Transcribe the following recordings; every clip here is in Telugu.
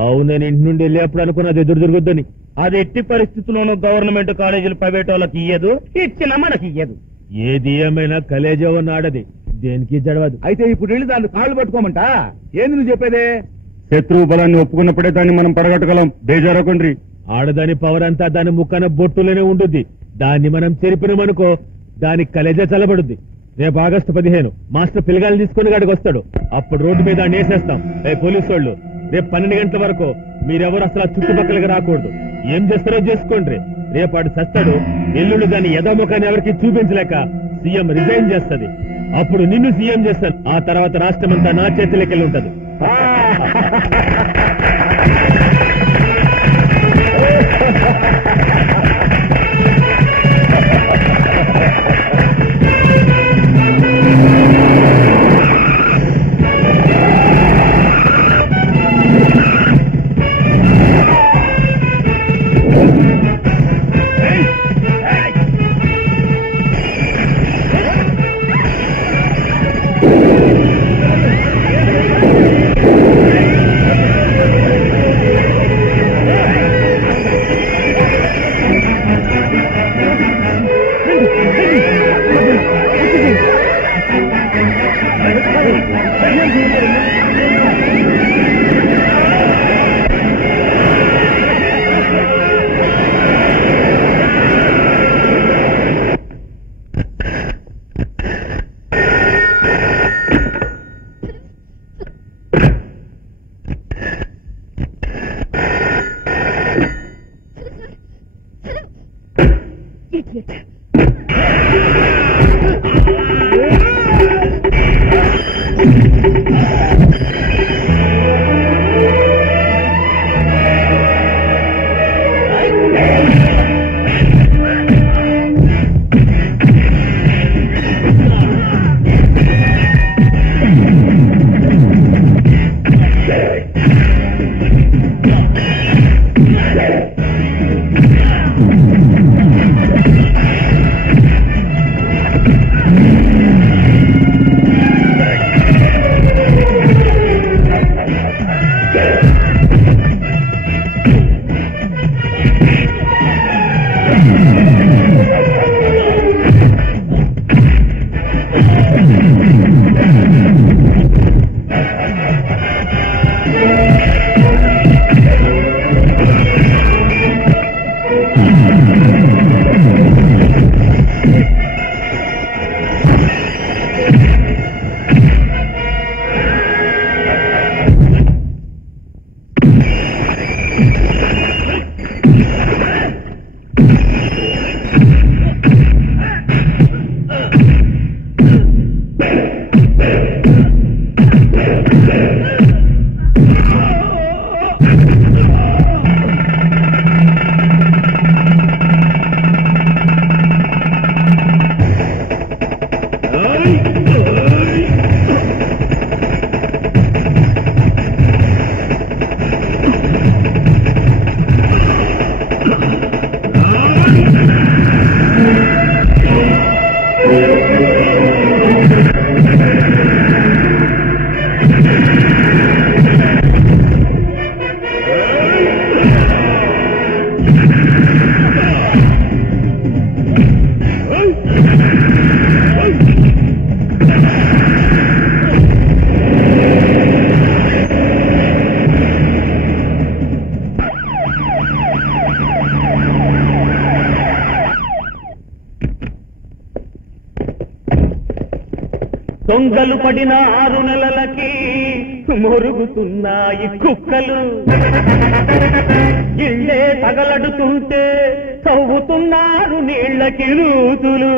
అవునని ఇంటి నుండి వెళ్ళేప్పుడు అనుకున్నది ఎదురు తిరగొద్దని. అది ఎట్టి పరిస్థితుల్లోనూ గవర్నమెంట్ కాలేజీలు ప్రైవేట్ వాళ్ళకి ఇయ్యదు, ఇచ్చినా మనకి ఇయ్యదు. ఏది ఏమైనా కలేజవన్న ఆడది దేనికి జడవదు. అయితే ఇప్పుడు వెళ్ళి దాన్ని కాళ్ళు పట్టుకోమంట. ఏంది నువ్వు చెప్పేదే? శత్రువు బలాన్ని ఒప్పుకున్నప్పుడే దాన్ని మనం పడగొట్టగలం. బేజారకండ్రి. ఆడదాని పవర్ అంతా దాని ముక్కన బొట్టులోనే ఉంటుంది. దాన్ని మనం చెరిపినమనుకో దానికి కలేజా చల్లబడుద్ది. రేపు ఆగస్టు 15 మాస్టర్ పిల్లగాలు తీసుకుని గాడికి వస్తాడు. అప్పుడు రోడ్డు మీద నేసేస్తాం. పోలీసు వాళ్ళు రేపు 12 గంటల వరకు మీరెవరు అసలు చుట్టుపక్కలకి రాకూడదు. ఏం చేస్తారో చేసుకోండి. రేపు ఆడు చస్తాడు. ఎల్లుండి దాన్ని యథాముఖాన్ని ఎవరికి చూపించలేక సీఎం రిజైన్ చేస్తుంది. అప్పుడు నిన్ను సీఎం చేస్తాను. ఆ తర్వాత రాష్ట్రం అంతా నా చేతిలోకెళ్ళి ఉంటది. దొంగలు పడిన 6 నెలలకి మొరుగుతున్నాయి కుక్కలు. ఇళ్లే తగలడుతుంటే తవ్వుతున్నారు నీళ్లకి రూతులు.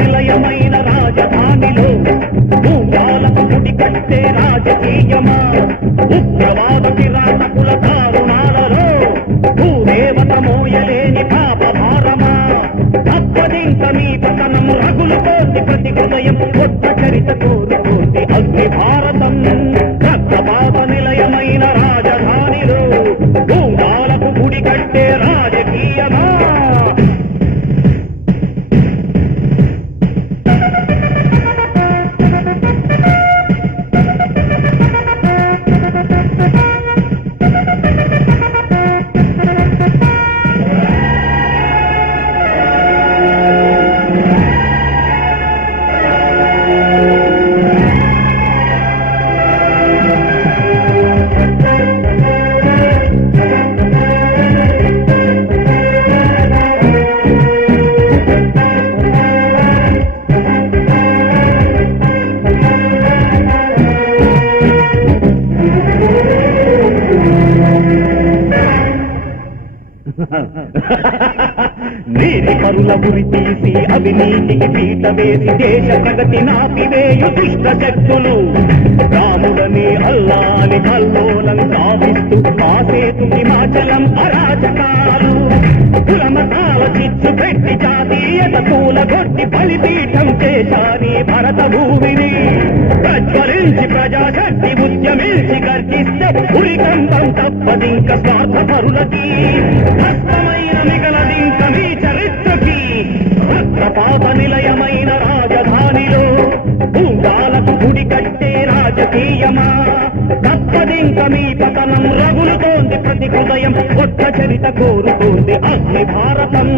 నిలయమైన రాజధానిలో భూజాలకు గుడి కట్టే రాజకీయమా? ఉగ్రవాద కిరాతకుల దారుణాలలో భూదేవత మోయలేని పాప భారమా? తప్పదింక మీ పతనం రగులుతోంది ప్రతి హృదయం. కొత్త చరిత కోరుతోంది అగ్ని భారతం. రక్తపాత నిలయమైన రాజధానిలో భూజాలకు గుడి కట్టే రాజకీయమా? పరుల గురి తీసి అవినీతికి పీట వేసి దేశ ప్రగతి నాపివేయు దుష్ట శక్తులు రాముడని అల్లాని కల్లోలం సాధిస్తూ కాసేతు హిమాచలం అరాచకాలు కులమతాల చిచ్చు పెట్టి జాతీయత కూలగొట్టి బలిపీఠం చేశాని భరత భూమిని ప్రజ్వలించి ప్రజాశక్తి ఉద్యమించి గర్జిస్తే ఉరికంతం తప్పదింక స్వార్థ పరులకి భస్మమైన మిగలదింక మీ చరిత్రకి రక్తపాత నిలయమైన రాజధానిలో భూంగాలకు గుడి కట్టే రాజకీయమా తప్పదింక మీ పతనం రగులుతోంది ప్రతి హృదయం కొత్త చరిత కోరుతోంది అగ్ని భారతం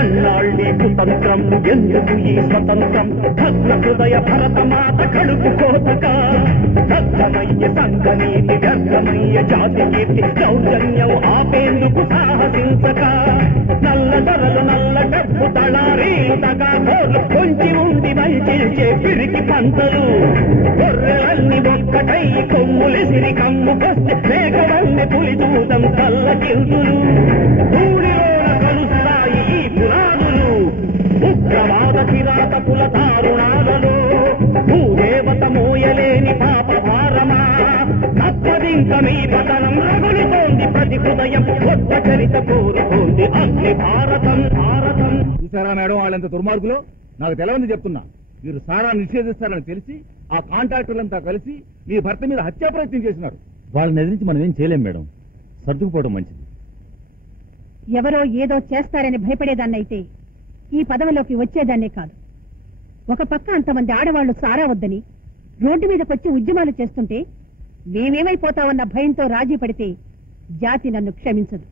ఎన్నాళ్ళీ కుతంత్రం ఎందుకు ఈ స్వతంత్రం భద్ర హృదయ భరతమాత కడుపు కోతక దగ్ధమయ్య సంఘనీతి వ్యర్థమయ్య జాతి కీర్తి దౌర్జన్యం ఆపేందుకు సాహసించక నల్ల ధరలు నల్ల డబ్బు దళారీలు తగాబోలు కొంచి ఉండి వైచిల్చే పిరికి పంటలు గొర్రెలన్నీ ఒక్కటై కొమ్ములిసిరి కమ్ముకొస్తే మేకవల్ని పులి దూతం కల్ల కిల్తులు ఊడిలోన కలుస్తాయి ఈ పురాణులు ఉగ్రవాద కిరాతకుల దారుణాలలో భూదేవత మోయలేని పాప భారమా తప్పదింక మీ పతనం రగులుతోంది ప్రతి హృదయం కొత్త చరిత కోరుతోంది అగ్ని భారతం భారతం. చూసారా మేడం వాళ్ళంత దుర్మార్గులు? నాకు తెలవని చెప్తున్నా. మీరు సారా నిషేధిస్తారని తెలిసి ఆ కాంట్రాక్టర్లంతా కలిసి మీ భర్త మీద హత్యా ప్రయత్నం చేసినారు. వాళ్ళని ఎదిరించి మనం ఏం చేయలేం మేడం, సర్దుకుపోవడం మంచిది. ఎవరో ఏదో చేస్తారని భయపడేదాన్నైతే ఈ పదవిలోకి వచ్చేదాన్నే కాదు. ఒక పక్క అంతమంది ఆడవాళ్లు సారా వద్దని రోడ్డు మీదకొచ్చి ఉద్యమాలు చేస్తుంటే మేమేమైపోతామన్న భయంతో రాజీ పడితే జాతి నన్ను క్షమించదు.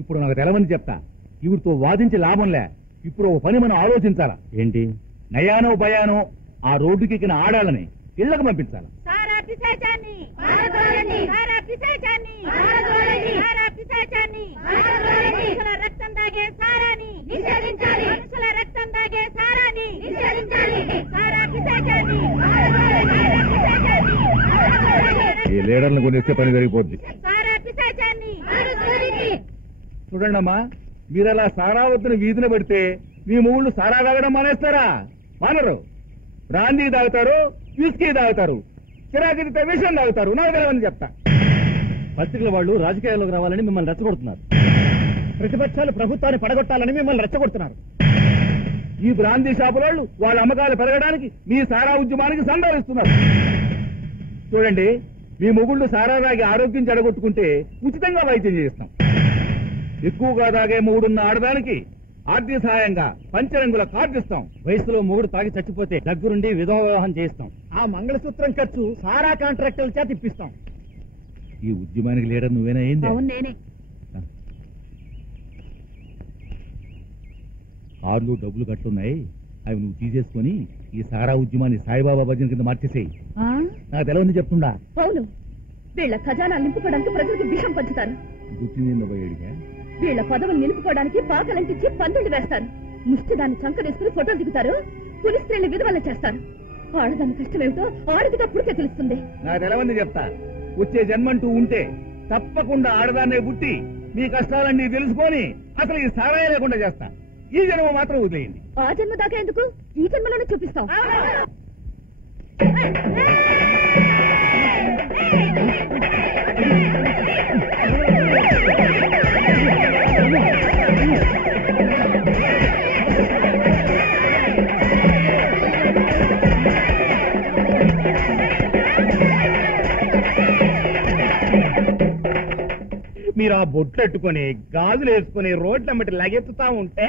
ఇప్పుడు నాకు తెలవని చెప్తా. ఇవిడితో వాదించి లాభంలే. ఇప్పుడు ఓ పని మనం ఆలోచించాలా. ఏంటి? నయానో భయానో ఆ రోడ్డుకెక్కిన ఆడాలని ఇళ్లకు పంపించాలి. రక్తం తాగే సారాని నిషేధించాలి. మనుషుల రక్తం తాగే సారాని నిషేధించాలి. ఈ లీడర్లను కొనిస్తే పని జరిగిపోద్ది. చూడండి అమ్మా, మీరలా సారా వద్దని వీధిన పెడితే మీ మొగుళ్ళు సారా తాగడం మానేస్తారా? మానరు. బ్రాందీ తాగుతారు, విస్కీ తాగుతారు, చిరాకితే విషయం తాగుతారు. నాకు తెలవని చెప్తా. పత్రికల వాళ్ళు రాజకీయాల్లోకి రావాలని మిమ్మల్ని రెచ్చగొడుతున్నారు. ప్రతిపక్షాలు ప్రభుత్వాన్ని పడగొట్టాలని మిమ్మల్ని రెచ్చగొడుతున్నారు. ఈ బ్రాందీ షాపుల వాళ్ళ అమ్మకాలు పెరగడానికి మీ సారా ఉద్యమానికి సందాలిస్తున్నారు. చూడండి, మీ మొగుళ్ళు సారా తాగి ఆరోగ్యం చెడగొట్టుకుంటే ఉచితంగా వైద్యం చేస్తాం. ఎక్కువగా తాగే మొగుడున్న ఆడదానికి ఆర్థిక సహాయంగా పంచరంగుల కార్డు ఇస్తాం. వయసులో మొగుడు తాగి చచ్చిపోతే దగ్గరుండి విధవ వివాహం చేయిస్తాం. ఆ మంగళసూత్రం ఖర్చు సారా కాంట్రాక్టుల చేత ఇప్పిస్తాం. ఈ ఉద్యమానికి లీడర్ నువ్వేనా? ఏంది? అవును నేనే. కార్లు డబ్బులు కట్టున్నాయి, అవి నువ్వు తీసేసుకుని ఈ సారా ఉద్యమాన్ని సాయిబాబా భజన కింద మార్చేసేయి. నాకు తెలవని చెప్తుండా? అవును, వీళ్ల ఖజానా నింపుకోవడానికి ప్రజలకు విషం పంచుతారు. గుర్తిందిగా వీళ్ల పదవులు నిలుపుకోవడానికి పాకలంటించి పందులు వేస్తారు. ముష్టి దాన్ని చంకనేసుకుని ఫోటోలు దిగుతారు. పులి స్త్రీలు విధవల్ల చేస్తారు. ఆడదాని కష్టమేమిటో ఆడదిగా పుడితే తెలుస్తుంది. నాకు తెలవని చెప్తా. వచ్చే జన్మంటూ ఉంటే తప్పకుండా ఆడదాన్నే పుట్టి మీ కష్టాలన్నీ తెలుసుకొని అసలు ఈ సారాయి లేకుండా చేస్తా. ఈ జన్మ మాత్రం వదిలేయండి. ఆ జన్మ దాకా ఎందుకు? ఈ జన్మలోనే చూపిస్తాం. బొట్లెట్టుకుని గాజులు వేసుకుని రోడ్లమ్మటి లగెత్తుతా ఉంటే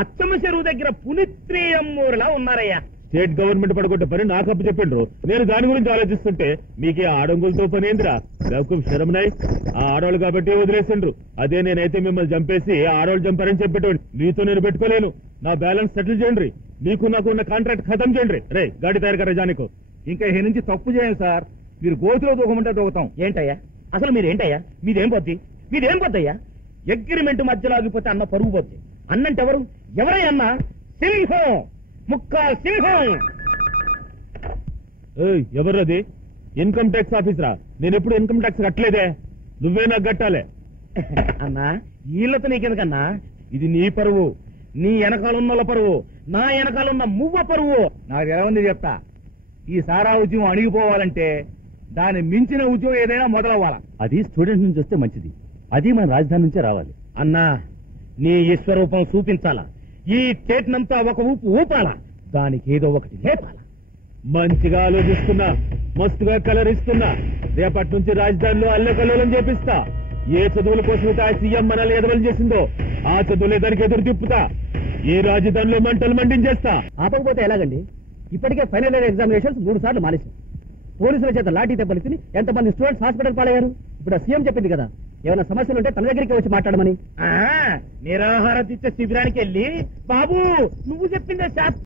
అచ్చమ్మ చెరువు దగ్గర పునిత్రి అమ్మూరులా ఉన్నారయ్యా. స్టేట్ గవర్నమెంట్ పడగొట్టే పని నాకు అప్పు చెప్పిండ్రు. నేను దాని గురించి ఆలోచిస్తుంటే మీకే ఆడంగులతో పని ఏందిరా? బేవకూఫ్ శరమనాయ్, ఆ ఆడవాళ్ళు కాబట్టి వదిలేసిండ్రు. అదే నేనైతే మిమ్మల్ని చంపేసి ఆడవాళ్ళు చంపారని చెప్పేటోడి. మీతో నేను పెట్టుకోలేను. నా బ్యాలెన్స్ సెటిల్ చేయండి. మీకు నాకు ఉన్న కాంట్రాక్ట్ ఖతం చేయండి. రే గాడి తయారు కదా జానికో. ఇంకా ఈ నుంచి తప్పు చేయండి సార్. మీరు గోతులో దూకమంటే దూకుతాం. ఏంటయ్యా అసలు మీరేంటయ్యా? మీదేం పోద్దయ్యా? అగ్రిమెంట్ మధ్యలో ఆగిపోతే అన్న పరుగు పోద్ది. అన్నంటే ఎవరై అన్న? సింహం, ముక్కా సింహం. ఎవరది? ఇన్కమ్ ట్యాక్స్ ఆఫీసరా? నేను ఎప్పుడు ఇన్కమ్ ట్యాక్స్ కట్టలేదే. నువ్వే నాకు కట్టాలే. అన్నా వీళ్ళతో నీకెందుకన్నా? ఇది నీ పరువు, నీ వెనకాలన్న పరువు, నా వెనకాలన్న మువ్వ పరువు. నాకు ఏముంది చెప్తా. ఈ సారా ఉద్యమం అణిగిపోవాలంటే దాన్ని మించిన ఉద్యోగం ఏదైనా మొదలవ్వాలా. అది స్టూడెంట్ నుంచి వస్తే మంచిది. అది మన రాజధాని నుంచే రావాలి. అన్నా నీ ఈశ్వరూపం చూపించాలా? ఈ స్టేట్నంతా ఒక ఊపు ఊపాలా? దానికి ఏదో ఒకటి లేపాలా? మంచిగా ఆలోచిస్తున్నా, మస్తుగా కలరిస్తున్నా. రేపటి నుంచి రాజధానిలో అల్లకల్లోలం చేపిస్తా. ఏ చదువుల కోసమైతే ఆ సీఎం మనల్ని ఎదవలు చేసిందో ఆ చదువులే దానికి ఎదురు తిప్పుతా. ఏ రాజధానిలో మంటలు మండించేస్తా. ఆపకపోతే ఎలాగండి? ఇప్పటికే ఫైనల్ ఇయర్ ఎగ్జామినేషన్స్ 3 సార్లు మానేశాం. పోలీసుల చేత లాఠీ దెబ్బలు తిని ఎంతమంది స్టూడెంట్స్ హాస్పిటల్ పాలయ్యారు. ఇప్పుడు సీఎం చెప్పింది కదా, ఏమైనా సమస్యలు ఉంటే తన దగ్గరికి వచ్చి మాట్లాడమని. నిరాహార దీక్ష శిబిరానికి వెళ్ళి బాబు నువ్వు చెప్పిందే